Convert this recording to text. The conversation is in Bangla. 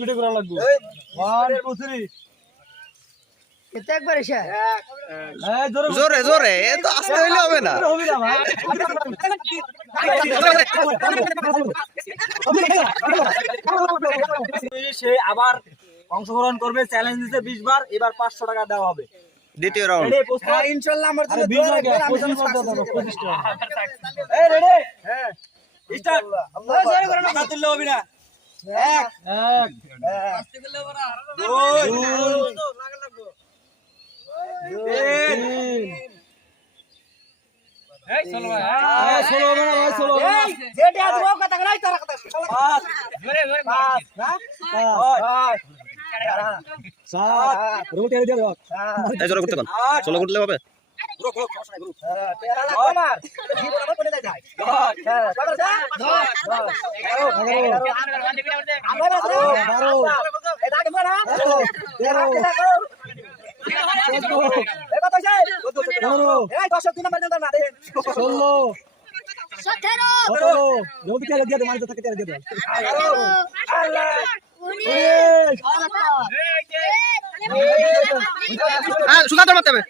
ভিডিও করা লাগবে 1 2 3 এটা একবার এসে এই জোরে জোরে জোরে এ তো আস্তে হইলে হবে না হবে না ভাই সে আবার অংশগ্রহণ করবে চ্যালেঞ্জ দিতে 20 বার এবার 500 টাকা দেওয়া হবে দ্বিতীয় রাউন্ড রেডি প্রস্তুত ইনশাআল্লাহ আমার জন্য 20 টাকা 25 টাকা দাও 25 টাকা এই রেডি হ্যাঁ স্টার্ট আল্লাহ জোরে করে না তুললে হবে না এক আস্তে করলে বড় দুই এই চলো ভাই এই চলো না ভাই চলো এই যেটা আদরো কথা কই তার কথা পাঁচ জোরে জোরে পাঁচ না সাত রুটি দিয়ে দাও এই জোরে করতে কোন চলো করলে হবে গ্রুপ গ্রুপ সমস্যা নাই গ্রুপ 13 আমার জীবন আমার কোনে যায় সুন্দর মারতে হবে